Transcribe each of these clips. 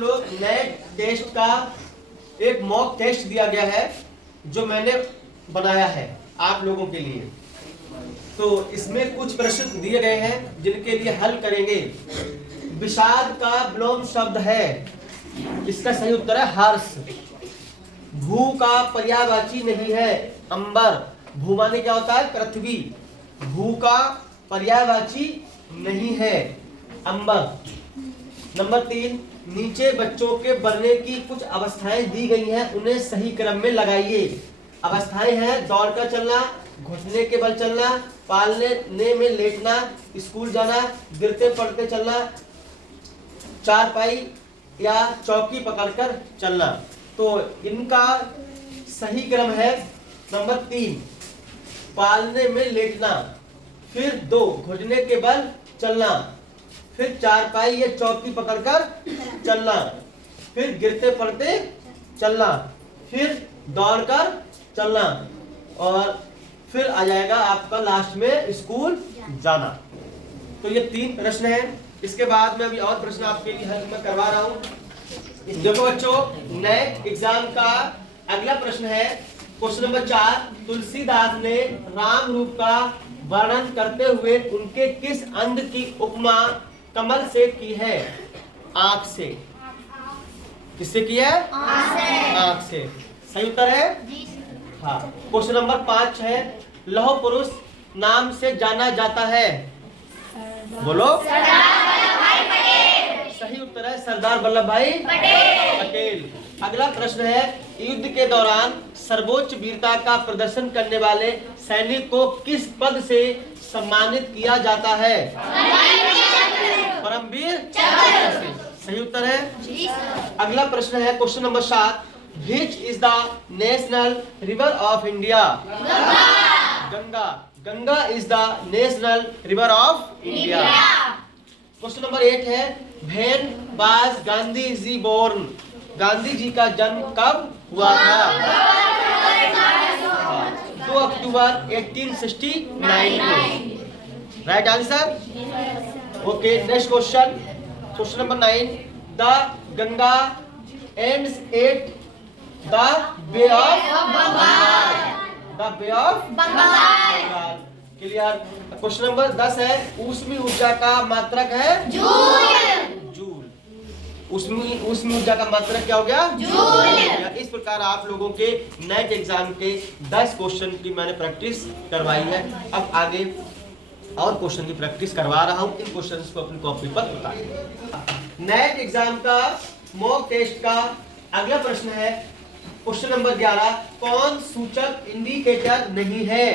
लोग नए टेस्ट का एक मॉक टेस्ट दिया गया है जो मैंने बनाया है आप लोगों के लिए। तो इसमें कुछ प्रश्न दिए गए हैं जिनके लिए हल करेंगे। विषाद का विलोम शब्द है, इसका सही उत्तर है हर्ष। भू का पर्यायवाची नहीं है, अंबर। भू माने क्या होता है? पृथ्वी। भू का पर्यायवाची नहीं है, अंबर। नंबर 3, नीचे बच्चों के बढ़ने की कुछ अवस्थाएं दी गई हैं, उन्हें सही क्रम में लगाइए। अवस्थाएं हैं दौड़कर चलना, घुटने के बल चलना, पालने में लेटना, स्कूल जाना, गिरते पड़ते चलना, चारपाई या चौकी पकड़कर चलना। तो इनका सही क्रम है नंबर 3, पालने में लेटना, फिर 2 घुटने के बल चलना, फिर चारपाई या चौकी पकड़कर चलना, फिर गिरते पड़ते चलना, फिर दौड़कर चलना, और फिर आ जाएगा आपका लास्ट में स्कूल जाना। तो ये 3 प्रश्न हैं। इसके बाद में अभी और प्रश्न आपके लिए हल मैं करवा रहा हूं। देखो बच्चों, नए एग्जाम का अगला प्रश्न है क्वेश्चन नंबर 4। तुलसीदास ने राम रूप का वर्णन करते हुए उनके किस अंग की उपमा कमल से की है? आंख से। किससे की है? आंख से। सही उत्तर है हाँ। क्वेश्चन नंबर 5 है, लौह पुरुष नाम से जाना जाता है, बोलो। सही उत्तर है सरदार वल्लभ भाई पटेल। अगला प्रश्न है, युद्ध के दौरान सर्वोच्च वीरता का प्रदर्शन करने वाले सैनिक को किस पद से सम्मानित किया जाता है? परमवीर चक्र से। सही उत्तर है। अगला प्रश्न है question number 7, Which is the national river of India? Ganga. Ganga is the national river of India. Question number 8 है, When was Gandhi ji born? Gandhi ji का जन्म कब हुआ था? 2 अक्टूबर 1869 को। Right answer. Okay, next question, question number 9, the Ganga ends at the Bay of Bengal. The Bay of Bengal. Clear. Question number 10 है, ऊष्मी ऊर्जा का मात्रक है जूल। ऊष्मी ऊर्जा का मात्रक क्या हो गया? जूल। इस प्रकार आप लोगों के नेट एग्जाम के 10 क्वेश्चन की मैंने प्रैक्टिस करवाई है। अब आगे और क्वेश्चन की प्रैक्टिस करवा रहा हूं। इन क्वेश्चंस को अपनी कॉपी पर बताएं। नेट एग्जाम का मॉक टेस्ट का अगला प्रश्न है क्वेश्चन नंबर 11, कौन सूचक इंडिकेटर नहीं है?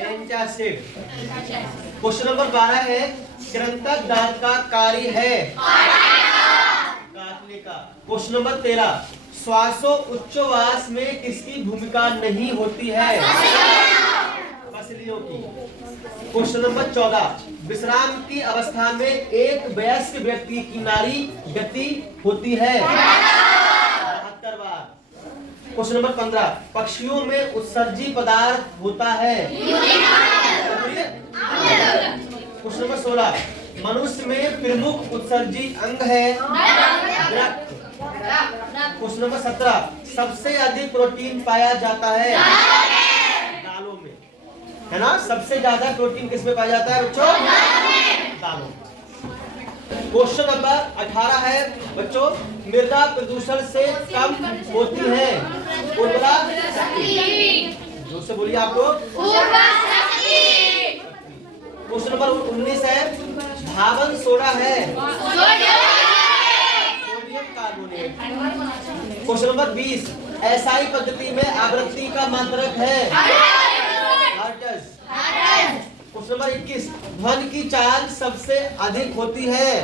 एंटासिड। क्वेश्चन नंबर 12 है, कृंतक दांत का कार्य है काटने का। क्वेश्चन नंबर 13, श्वासोच्छ्वास में किसकी भूमिका नहीं होती है? मछलियों की। क्वेश्चन नंबर 14, विश्राम की अवस्था में एक वयस्क व्यक्ति की नाड़ी गति होती है 72 बार। क्वेश्चन नंबर 15, पक्षियों में उत्सर्जी पदार्थ होता है? क्वेश्चन नंबर 16, मनुष्य में प्रमुख उत्सर्जी अंग है? क्वेश्चन नंबर 17, सबसे अधिक प्रोटीन पाया जाता है दालों में, है ना? सबसे ज्यादा प्रोटीन किसमें पाया जाता है बच्चों? दालों। क्वेश्चन नंबर 18 है बच्चों, मृदा प्रदूषण से कम होती है उर्वरा शक्ति। जो से बोलिए आप लोग। क्वेश्चन नंबर 19 है, धावन सोडा है sodium carbonate. Question number 20, SI पद्धति में आवृत्ति का मात्रक है हर्ट्ज। क्वेश्चन नंबर 21, ध्वनि की चाल सबसे अधिक होती है।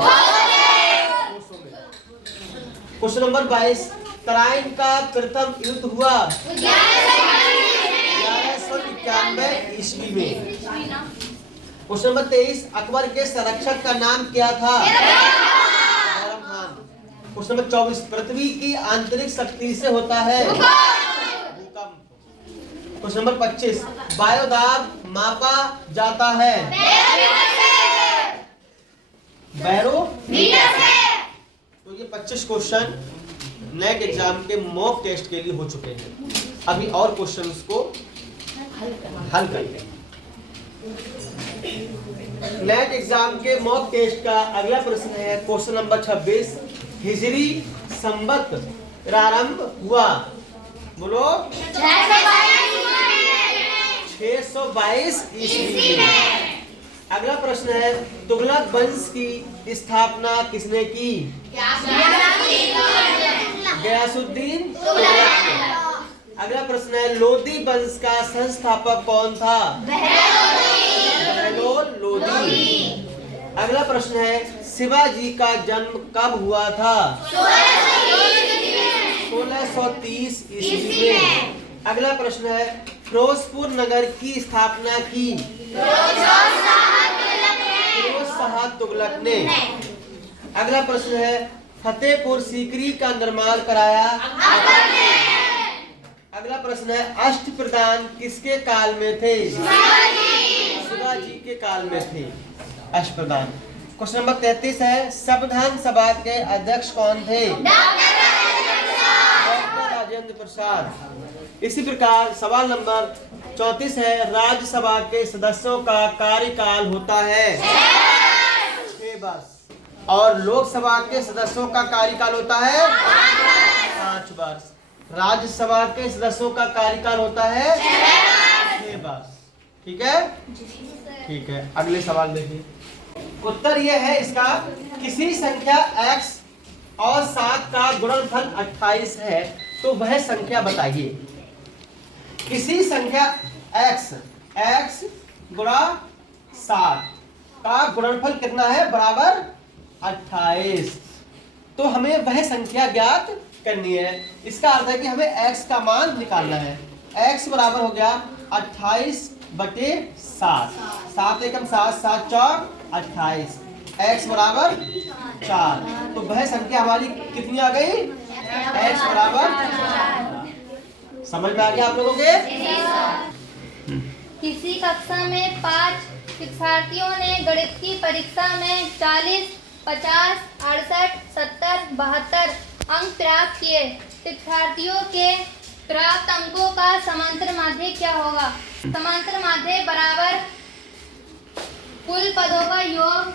क्वेश्चन नंबर 22, तराइन का प्रथम युद्ध हुआ 1191 ईस्वी में। क्वेश्चन नंबर 23, अकबर के संरक्षक का नाम क्या था? क्वेश्चन नंबर 24, पृथ्वी की आंतरिक शक्ति से होता है भूकंप। क्वेश्चन नंबर 25, वायुदाब मापा जाता है बैरोमीटर से। तो 25 क्वेश्चन नेट एग्जाम के मॉक टेस्ट के लिए हो चुके हैं। अभी और क्वेश्चंस को हल करते हैं। नेट एग्जाम के मॉक टेस्ट का अगला प्रश्न है क्वेश्चन नंबर 26। हिजरी संवत प्रारंभ हुआ, बोलो 622 ईस्वी में। अगला प्रश्न है तुगलक वंश की स्थापना किसने की? गयासुद्दीन तुगलक ने। अगला प्रश्न है लोदी वंश का संस्थापक कौन था? बहलोल लोदी। अगला प्रश्न है शिवाजी का जन्म कब हुआ था? 1630 ईस्वी में। अगला प्रश्न है फिरोजपुर नगर की स्थापना की? फिरोज शाह तुगलक ने। अगला प्रश्न है फतेहपुर सीकरी का निर्माण कराया? अगला प्रश्न है अष्टप्रधान किसके काल में थे? शिवाजी के काल में थे अष्टप्रधान। क्वेश्चन नंबर 33 है संविधान सभा के अध्यक्ष कौन थे? डॉक्टर राजेंद्र प्रसाद। इसी प्रकार सवाल नंबर 34 है राज्यसभा के सदस्यों का कार्यकाल होता है 6 वर्ष और लोकसभा के सदस्यों का कार्यकाल होता है 5 वर्ष। राज्यसभा के सदस्यों का कार्यकाल होता है 6 वर्ष। ठीक है, ठीक है। अगले सवाल देखिए। उत्तर यह है इसका किसी संख्या x और 7 का गुणनफल 28 है तो वह संख्या बताइए। किसी संख्या x गुणा 7 का गुणनफल कितना है? बराबर 28। तो हमें वह संख्या ज्ञात करनी है। इसका अर्थ है कि हमें x का मान निकालना है। x बराबर हो गया 28/7। 7 एकम 7, 7 चौक 28। x बराबर 4। तो वह संख्या हमारी कितनी आ गई? x बराबर 4। समझ में आ गया आप लोगों के? किसी कक्षा में 5 शिक्षार्थियों ने गणित की परीक्षा में 40, 50, 68, 70, 72 अंक प्राप्त किए। शिक्षार्थियों के प्राप्त अंकों का समांतर माध्य क्या होगा? समांतर माध्य बराबर कुल पदों का योग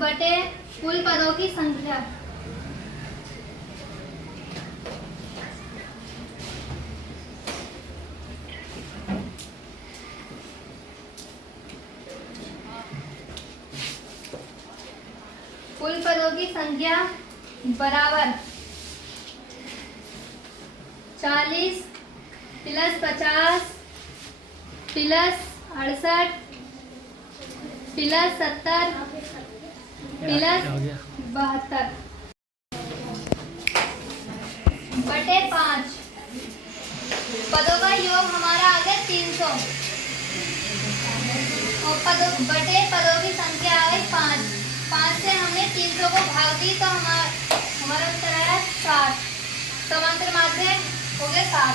बटे कुल पदों की संख्या। कुल पदों की संख्या बराबर 40 प्लस 50 प्लस 68 प्लस 70 प्लस 72 बटे 5। पदों का योग हमारा आ गया 300 और पदों की संख्या आ गई 5। 5 से हमने 300 को भाग दी तो हमारा उत्तर आया 7। समांतर माध्य हो गया 7।